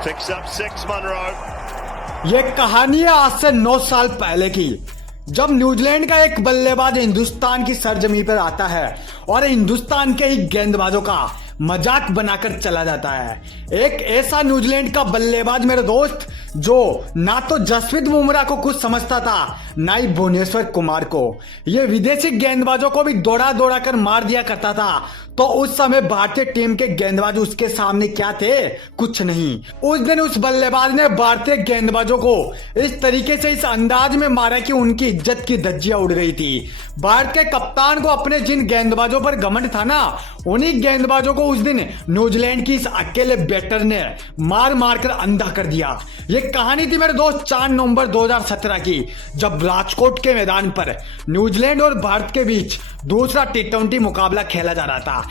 Picks up 6 Munro. ये कहानी है आज से 9 साल पहले की, जब न्यूजीलैंड का एक बल्लेबाज हिंदुस्तान की सरजमी पर आता है और हिंदुस्तान के ही गेंदबाजों का मजाक बनाकर चला जाता है। एक ऐसा न्यूजीलैंड का बल्लेबाज मेरे दोस्त जो ना तो जसप्रीत बुमराह को कुछ समझता था ना ही भुवनेश्वर कुमार को। ये विदेशी गेंदबाजों को भी दौड़ा दौड़ा कर मार दिया करता था। तो उस समय भारतीय टीम के गेंदबाज उसके सामने क्या थे? कुछ नहीं। उस दिन उस बल्लेबाज ने भारतीय गेंदबाजों को इस तरीके से, इस अंदाज में मारा कि उनकी इज्जत की धज्जियां उड़ गई थी। भारत के कप्तान को अपने जिन गेंदबाजों पर घमंड था ना, उन्हीं गेंदबाजों को उस दिन न्यूजीलैंड की इस अकेले बैटर ने मार मार कर अंधा कर दिया। ये कहानी थी मेरे दोस्त 4 नवंबर 2017 की, जब राजकोट के मैदान पर न्यूजीलैंड और भारत के बीच दूसरा T20 मुकाबला खेला जा रहा था।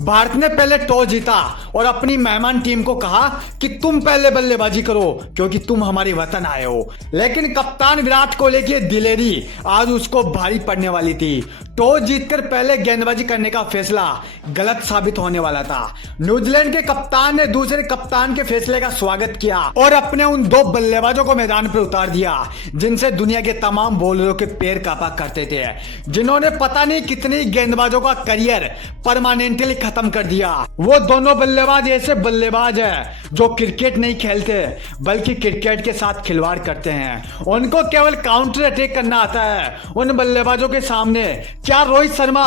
भारत ने पहले टॉस जीता और अपनी मेहमान टीम को कहा कि तुम पहले बल्लेबाजी करो क्योंकि तुम हमारे वतन आए हो। लेकिन कप्तान विराट कोहली की दिलेरी आज उसको भारी पड़ने वाली थी। टॉस जीतकर पहले गेंदबाजी करने का फैसला गलत साबित होने वाला था। न्यूजीलैंड के कप्तान ने दूसरे कप्तान के फैसले का स्वागत किया और अपने उन 2 बल्लेबाजों को मैदान पर उतार दिया जिनसे दुनिया के तमाम बॉलरों के पैर कांपा करते थे, जिन्होंने पता नहीं कितने गेंदबाजों का करियर परमानेंटली खत्म कर दिया। वो दोनों बल्लेबाज ऐसे बल्लेबाज है जो क्रिकेट नहीं खेलते बल्कि क्रिकेट के साथ खिलवाड़ करते हैं। उनको केवल काउंटर अटैक करना आता है। उन बल्लेबाजों के सामने क्या रोहित शर्मा,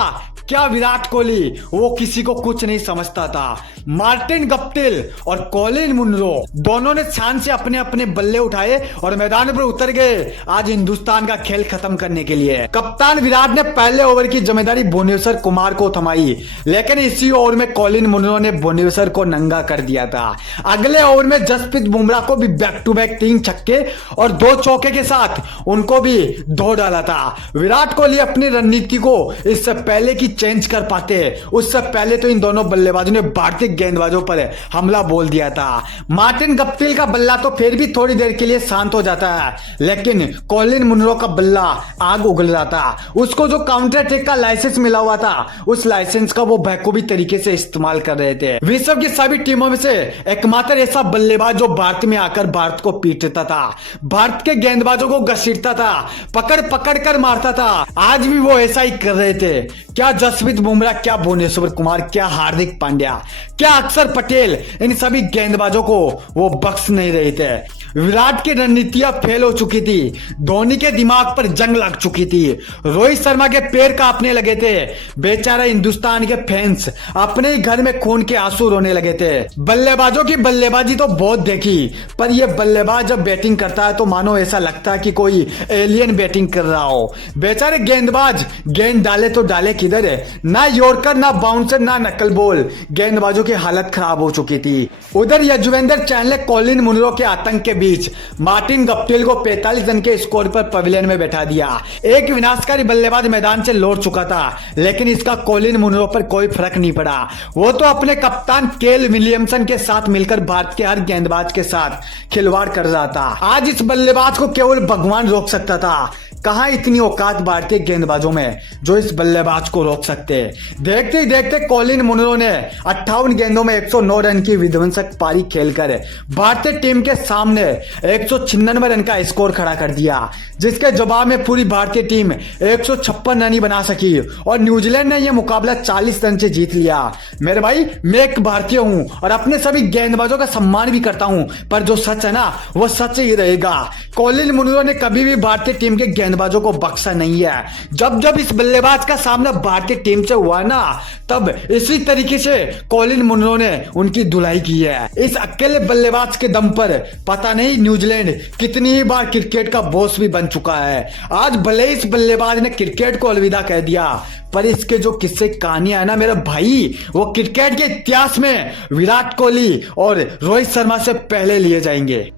क्या विराट कोहली, वो किसी को कुछ नहीं समझता था। मार्टिन गप्टिल और कॉलिन मुनरो दोनों ने शान से अपने अपने बल्ले उठाए और मैदान पर उतर गए आज हिंदुस्तान का खेल खत्म करने के लिए। कप्तान विराट ने पहले ओवर की जिम्मेदारी भुवनेश्वर कुमार को थमाई, लेकिन इसी ओवर में कॉलिन मुनरो ने भुवनेश्वर को नंगा कर दिया था। अगले ओवर में जसप्रीत बुमराह को भी बैक टू बैक 3 छक्के और 2 चौके के साथ उनको भी धो डाला था। विराट कोहली अपनी रणनीति को इससे पहले की चेंज कर पाते, उससे पहले तो इन दोनों बल्लेबाजों ने भारतीय गेंदबाजों पर हमला बोल दिया था। मार्टिन गप्टिल का बल्ला तो फिर भी थोड़ी देर के लिए शांत हो जाता है, लेकिन कॉलिन मुनरो का बल्ला आग उगल रहा था। उसको जो काउंटर अटैक का लाइसेंस मिला हुआ था, उस लाइसेंस का वो बखूबी तरीके से इस्तेमाल कर रहे थे। विश्व की सभी टीमों में से एकमात्र ऐसा बल्लेबाज जो भारत में आकर भारत को पीटता था, भारत के गेंदबाजों को घसीटता था, पकड़ पकड़ कर मारता था। आज भी वो ऐसा ही कर रहे थे। क्या जसप्रीत बुमराह, क्या भुवनेश्वर कुमार, क्या हार्दिक पांड्या, क्या अक्षर पटेल, इन सभी गेंदबाजों को वो बख्श नहीं रहे थे। विराट की रणनीतियां फेल हो चुकी थी, धोनी के दिमाग पर जंग लग चुकी थी, रोहित शर्मा के पैर कांपने लगे थे। बेचारा हिंदुस्तान के फैंस अपने ही घर में खून के आंसू रोने लगे थे। बल्लेबाजों की बल्लेबाजी तो बहुत देखी, पर यह बल्लेबाज जब बैटिंग करता है तो मानो ऐसा लगता है कि कोई एलियन बैटिंग कर रहा हो। बेचारे गेंदबाज गेंद डाले तो डाले किधर, ना यॉर्कर, ना बाउंसर, ना नकल बॉल। गेंदबाजों की हालत खराब हो चुकी थी। उधर यजुवेंद्र चहल ने कॉलिन मुनरो के आतंक के बीच मार्टिन गप्टिल को 45 रन के स्कोर पर पवेलियन में बैठा दिया। एक विनाशकारी बल्लेबाज मैदान से लौट चुका था, लेकिन इसका कॉलिन मुनरो पर कोई फर्क नहीं पड़ा। वो तो अपने कप्तान केल विलियमसन के साथ मिलकर भारत के हर गेंदबाज के साथ खिलवाड़ कर रहा था। आज इस बल्लेबाज को केवल भगवान रोक सकता था। कहां इतनी औकात भारतीय गेंदबाजों में जो इस बल्लेबाज को रोक सकते। देखते ही देखते कॉलिन मुनरो ने 58 गेंदों में 109 रन की विध्वंसक पारी खेलकर भारतीय टीम के सामने 196 रन का स्कोर खड़ा कर दिया, जिसके जवाब में पूरी भारतीय टीम 156 रन ही बना सकी और न्यूजीलैंड ने यह मुकाबला 40 रन से जीत लिया। मेरे भाई, मैं एक भारतीय हूं और अपने सभी गेंदबाजों का सम्मान भी करता हूं, पर जो सच है ना वो सच ही रहेगा। कॉलिन मुनरो ने कभी भी भारतीय टीम के गेंदबाजों को बख्शा नहीं है। जब जब इस बल्लेबाज का सामना भारतीय टीम से हुआ ना, तब इसी तरीके से कॉलिन मुनरो ने उनकी धुलाई की है। इस अकेले बल्लेबाज के दम पर पता नहीं न्यूजीलैंड कितनी ही बार क्रिकेट का बॉस भी बन चुका है। आज भले इस बल्लेबाज ने क्रिकेट को अलविदा कह दिया, पर इसके जो किस्से कहानियां है ना मेरे भाई, वो क्रिकेट के इतिहास में विराट कोहली और रोहित शर्मा से पहले लिए जाएंगे।